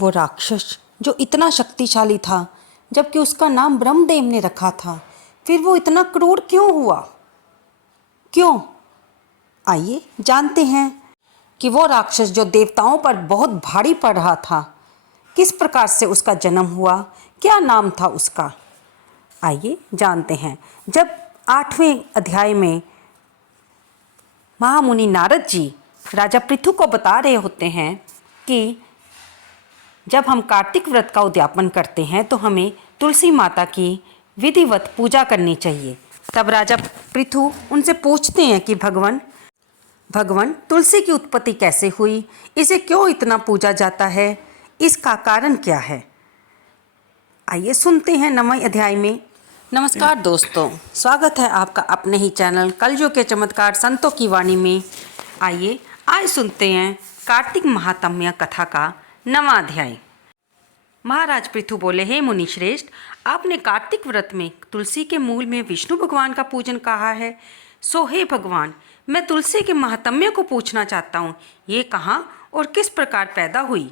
वो राक्षस जो इतना शक्तिशाली था, जबकि उसका नाम ब्रह्मदेव ने रखा था, फिर वो इतना क्रूर क्यों हुआ? क्यों? आइए जानते हैं कि वो राक्षस जो देवताओं पर बहुत भारी पड़ रहा था, किस प्रकार से उसका जन्म हुआ, क्या नाम था उसका। आइए जानते हैं। जब 8वें अध्याय में महामुनि नारद जी राजा पृथु को बता रहे होते हैं कि जब हम कार्तिक व्रत का उद्यापन करते हैं तो हमें तुलसी माता की विधिवत पूजा करनी चाहिए। तब राजा पृथु उनसे पूछते हैं कि भगवान तुलसी की उत्पत्ति कैसे हुई, इसे क्यों इतना पूजा जाता है, इसका कारण क्या है। आइए सुनते हैं 9वें अध्याय में। नमस्कार दोस्तों, स्वागत है आपका अपने ही चैनल कलयुग के चमत्कार संतों की वाणी में। आइए आज सुनते हैं कार्तिक महात्म्य कथा का 9वां अध्याय। महाराज पृथु बोले, हे मुनि श्रेष्ठ, आपने कार्तिक व्रत में तुलसी के मूल में विष्णु भगवान का पूजन कहा है। सो हे भगवान, मैं तुलसी के महात्म्य को पूछना चाहता हूँ। ये कहाँ और किस प्रकार पैदा हुई,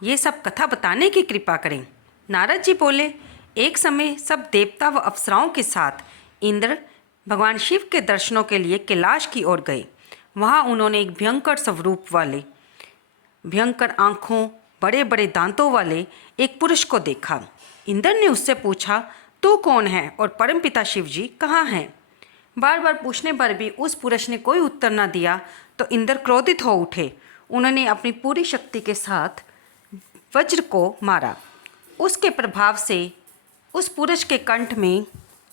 ये सब कथा बताने की कृपा करें। नारद जी बोले, एक समय सब देवता व अप्सराओं के साथ इंद्र भगवान शिव के दर्शनों के लिए कैलाश की ओर गए। वहाँ उन्होंने एक भयंकर स्वरूप वाले, भयंकर आँखों, बड़े बड़े दांतों वाले एक पुरुष को देखा। इंद्र ने उससे पूछा, तू कौन है और परमपिता शिव जी कहाँ हैं? बार बार पूछने पर भी उस पुरुष ने कोई उत्तर न दिया तो इंद्र क्रोधित हो उठे। उन्होंने अपनी पूरी शक्ति के साथ वज्र को मारा। उसके प्रभाव से उस पुरुष के कंठ में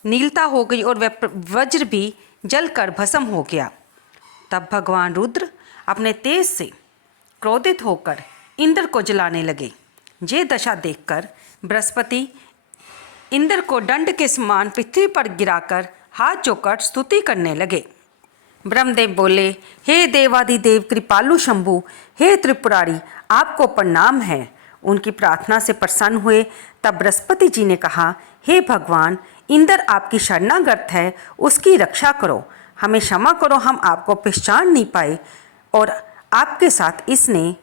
नीलता हो गई और वह वज्र भी जलकर भस्म हो गया। तब भगवान रुद्र अपने तेज से क्रोधित होकर इंद्र को जलाने लगे। ये दशा देखकर बृहस्पति इंद्र को दंड के समान पृथ्वी पर गिराकर हाथ जोड़कर स्तुति करने लगे। ब्रह्मदेव बोले, हे देवाधिदेव कृपालु शंभु, हे त्रिपुरारी, आपको प्रणाम है। उनकी प्रार्थना से प्रसन्न हुए। तब बृहस्पति जी ने कहा, हे भगवान, इंद्र आपकी शरणागत है, उसकी रक्षा करो, हमें क्षमा करो, हम आपको पहचान नहीं पाए और आपके साथ इसने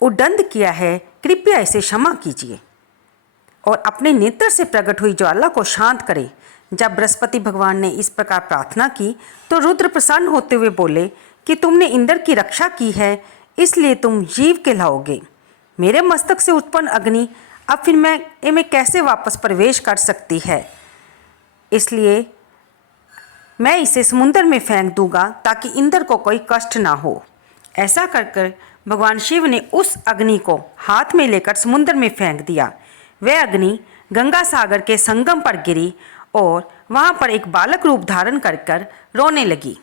उद्दंड किया है, कृपया इसे क्षमा कीजिए और अपने नेत्र से प्रकट हुई ज्वाला को शांत करें। जब बृहस्पति भगवान ने इस प्रकार प्रार्थना की तो रुद्र प्रसन्न होते हुए बोले कि तुमने इंद्र की रक्षा की है, इसलिए तुम जीव कहलाओगे। मेरे मस्तक से उत्पन्न अग्नि अब फिर मैं कैसे वापस प्रवेश कर सकती है, इसलिए मैं इसे समुद्र में फेंक दूंगा ताकि इंद्र को कोई कष्ट ना हो। ऐसा कर भगवान शिव ने उस अग्नि को हाथ में लेकर समुद्र में फेंक दिया। वह अग्नि गंगा सागर के संगम पर गिरी और वहाँ पर एक बालक रूप धारण कर रोने लगी।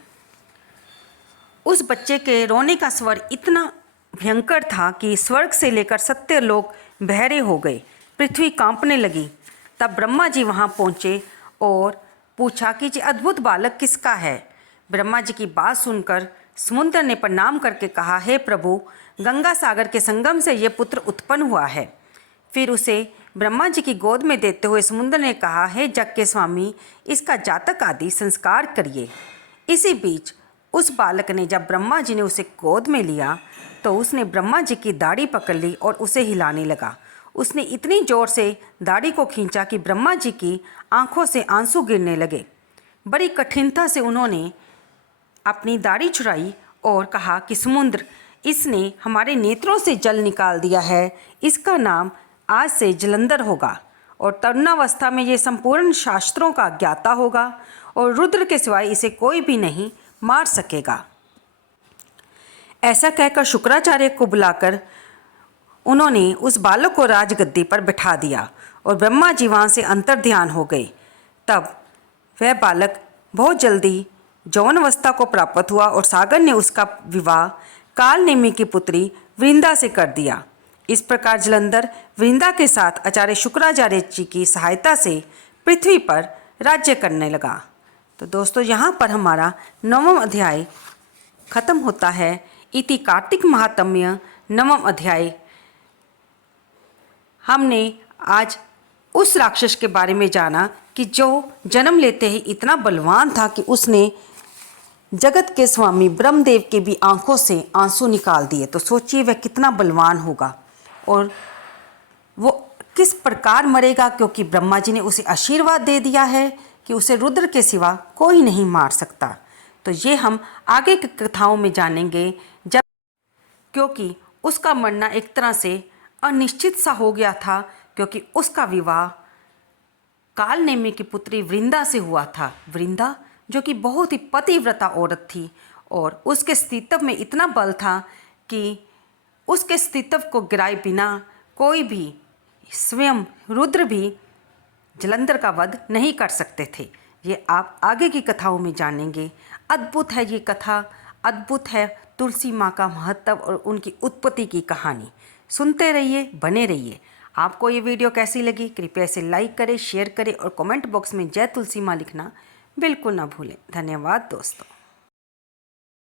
उस बच्चे के रोने का स्वर इतना भयंकर था कि स्वर्ग से लेकर सत्य लोग बहरे हो गए, पृथ्वी कांपने लगी। तब ब्रह्मा जी वहाँ पहुँचे और पूछा कि ये अद्भुत बालक किसका है। ब्रह्मा जी की बात सुनकर समुद्र ने प्रणाम करके कहा, हे प्रभु, गंगा सागर के संगम से ये पुत्र उत्पन्न हुआ है। फिर उसे ब्रह्मा जी की गोद में देते हुए समुद्र ने कहा, हे जग के स्वामी, इसका जातक आदि संस्कार करिए। इसी बीच उस बालक ने, जब ब्रह्मा जी ने उसे गोद में लिया तो उसने ब्रह्मा जी की दाढ़ी पकड़ ली और उसे हिलाने लगा। उसने इतनी जोर से दाढ़ी को खींचा कि ब्रह्मा जी की आंखों से आंसू गिरने लगे। बड़ी कठिनता से उन्होंने अपनी दाढ़ी छुड़ाई और कहा कि समुद्र, इसने हमारे नेत्रों से जल निकाल दिया है, इसका नाम आज से जलंधर होगा और तरुणावस्था में ये संपूर्ण शास्त्रों का ज्ञाता होगा और रुद्र के सिवाय इसे कोई भी नहीं मार सकेगा। ऐसा कहकर शुक्राचार्य को बुलाकर उन्होंने उस बालक को राजगद्दी पर बिठा दिया और ब्रह्मा जी वहाँ से अंतर्ध्यान हो गए। तब वह बालक बहुत जल्दी यौवनावस्था को प्राप्त हुआ और सागर ने उसका विवाह काल नेमी की पुत्री वृंदा से कर दिया। इस प्रकार जलंधर वृंदा के साथ आचार्य शुक्राचार्य जी की सहायता से पृथ्वी पर राज्य करने लगा। तो दोस्तों, यहाँ पर हमारा 9वां अध्याय खत्म होता है। इति कार्तिक महात्म्य 9वां अध्याय। हमने आज उस राक्षस के बारे में जाना कि जो जन्म लेते ही इतना बलवान था कि उसने जगत के स्वामी ब्रह्मदेव के भी आंखों से आंसू निकाल दिए। तो सोचिए वह कितना बलवान होगा। और वो किस प्रकार मरेगा, क्योंकि ब्रह्मा जी ने उसे आशीर्वाद दे दिया है कि उसे रुद्र के सिवा कोई नहीं मार सकता। तो ये हम आगे की कथाओं में जानेंगे, जब क्योंकि उसका मरना एक तरह से अनिश्चित सा हो गया था, क्योंकि उसका विवाह कालनेमी की पुत्री वृंदा से हुआ था। वृंदा जो कि बहुत ही पतिव्रता औरत थी और उसके अस्तित्व में इतना बल था कि उसके अस्तित्व को गिराए बिना कोई भी, स्वयं रुद्र भी जलंधर का वध नहीं कर सकते थे। ये आप आगे की कथाओं में जानेंगे। अद्भुत है ये कथा, अद्भुत है तुलसी माँ का महत्व और उनकी उत्पत्ति की कहानी। सुनते रहिए, बने रहिए। आपको ये वीडियो कैसी लगी कृपया इसे लाइक करें, शेयर करें और कमेंट बॉक्स में जय तुलसी माँ लिखना बिल्कुल ना भूलें। धन्यवाद दोस्तों।